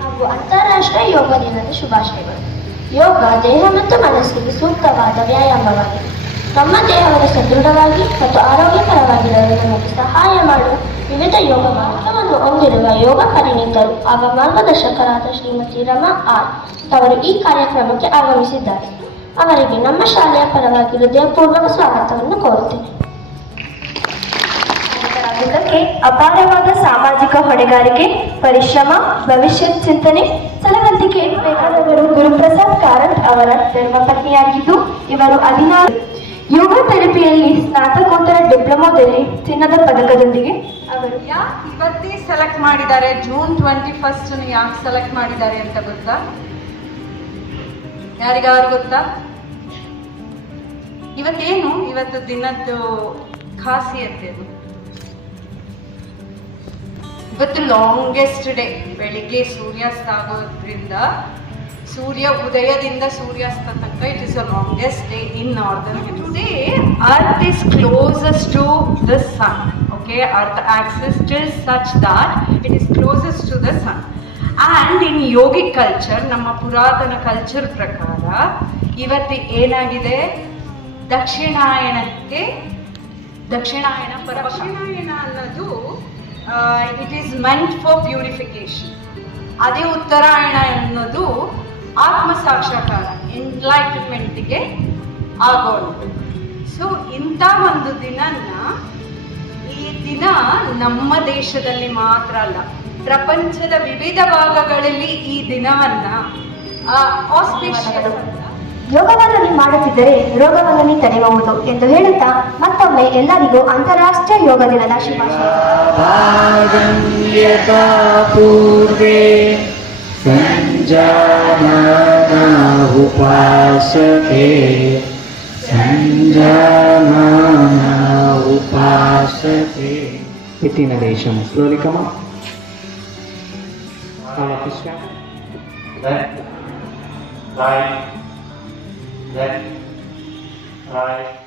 ಹಾಗೂ ಅಂತಾರಾಷ್ಟ್ರೀಯ ಯೋಗ ದಿನದ ಶುಭಾಶಯಗಳು. ಯೋಗ ದೇಹ ಮತ್ತು ಮನಸ್ಸಿಗೆ ಸೂಕ್ತವಾದ ವ್ಯಾಯಾಮವಾಗಿದೆ. ನಮ್ಮ ದೇಹವನ್ನು ಸದೃಢವಾಗಿ ಮತ್ತು ಆರೋಗ್ಯಕರವಾಗಿರಲು ನಮಗೆ ಸಹಾಯ ಮಾಡುವ ವಿವಿಧ ಯೋಗ ಮಾರ್ಗವನ್ನು ಹೊಂದಿರುವ ಯೋಗ ಪರಿಣಿತರು ಹಾಗೂ ಮಾರ್ಗದರ್ಶಕರಾದ ಶ್ರೀಮತಿ ರಮಾ ಆರ್ ಅವರು ಈ ಕಾರ್ಯಕ್ರಮಕ್ಕೆ ಆಗಮಿಸಿದ್ದಾರೆ. ಅವರಿಗೆ ನಮ್ಮ ಶಾಲೆಯ ಪರವಾಗಿ ಹೃದಯಪೂರ್ವಕ ಸ್ವಾಗತವನ್ನು ಕೋರುತ್ತೇನೆ. ಇದಕ್ಕೆ ಅಪಾರವಾದ ಸಾಮಾಜಿಕ ಹೊಣೆಗಾರಿಕೆ, ಪರಿಶ್ರಮ, ಭವಿಷ್ಯತ್ ಚಿಂತನೆ, ಸಲಹಂತಿಕೆ ಬೇಕಾದವರು ಗುರುಪ್ರಸಾದ್ ಕಾರಂತ್ ಅವರ ಧರ್ಮಪತ್ನಿಯಾಗಿದ್ದು, ಇವರು 16 ಯೋಗ ಥೆರಪಿಯಲ್ಲಿ ಸ್ನಾತಕೋತ್ತರ ಡಿಪ್ಲೊಮಾದಲ್ಲಿ ಚಿನ್ನದ ಪದಕದೊಂದಿಗೆ ಅವರು ಇವತ್ತೇ ಸೆಲೆಕ್ಟ್ ಮಾಡಿದ್ದಾರೆ. ಜೂನ್ 21 ಯಾಕೆ ಸೆಲೆಕ್ಟ್ ಮಾಡಿದ್ದಾರೆ ಅಂತ ಗೊತ್ತಾ? ಯಾರಿಗಾದ್ರು ಗೊತ್ತಾ? ಇವತ್ತು ದಿನದ್ದು ಖಾಸಿಯತೆ ಅದು. ಇವತ್ತು ಲಾಂಗೆಸ್ಟ್ ಡೇ. ಬೆಳಿಗ್ಗೆ ಸೂರ್ಯಾಸ್ತ ಆಗೋದ್ರಿಂದ ಸೂರ್ಯ ಉದಯದಿಂದ ಸೂರ್ಯಾಸ್ತ ತನಕ it is the longest day in northern. Today earth is closest to the sun. Okay, earth axis is such that it is closest to the sun. And in yogic culture, ನಮ್ಮ ಪುರಾತನ culture ಪ್ರಕಾರ ಇವತ್ತು ಏನಾಗಿದೆ, ದಕ್ಷಿಣಾಯನ ಅನ್ನೋದು it is meant for purification. ಅದೇ ಉತ್ತರಾಯಣ ಅನ್ನೋದು ಆತ್ಮ ಸಾಕ್ಷಾತ್ಕಾರ, ಎನ್ಲೈಟನ್ಮೆಂಟ್ಗೆ ಆಗೋದು. ಸೊ ಇಂಥ ಒಂದು ಈ ದಿನ ನಮ್ಮ ದೇಶದಲ್ಲಿ ಮಾತ್ರ ಅಲ್ಲ, ಪ್ರಪಂಚದ ವಿವಿಧ ಭಾಗಗಳಲ್ಲಿ ಈ ದಿನವನ್ನ ಯೋಗವನ್ನು ನೀ ಮಾಡುತ್ತಿದ್ದರೆ ರೋಗವನ್ನು ನೀ ತಡೆಯಬಹುದು ಎಂದು ಹೇಳುತ್ತಾ ಮತ್ತೊಮ್ಮೆ ಎಲ್ಲರಿಗೂ ಅಂತಾರಾಷ್ಟ್ರೀಯ ಯೋಗ ದಿನದ ಶುಭಾಶಯ. Within a nation, slowly come up. Left, right, left, right.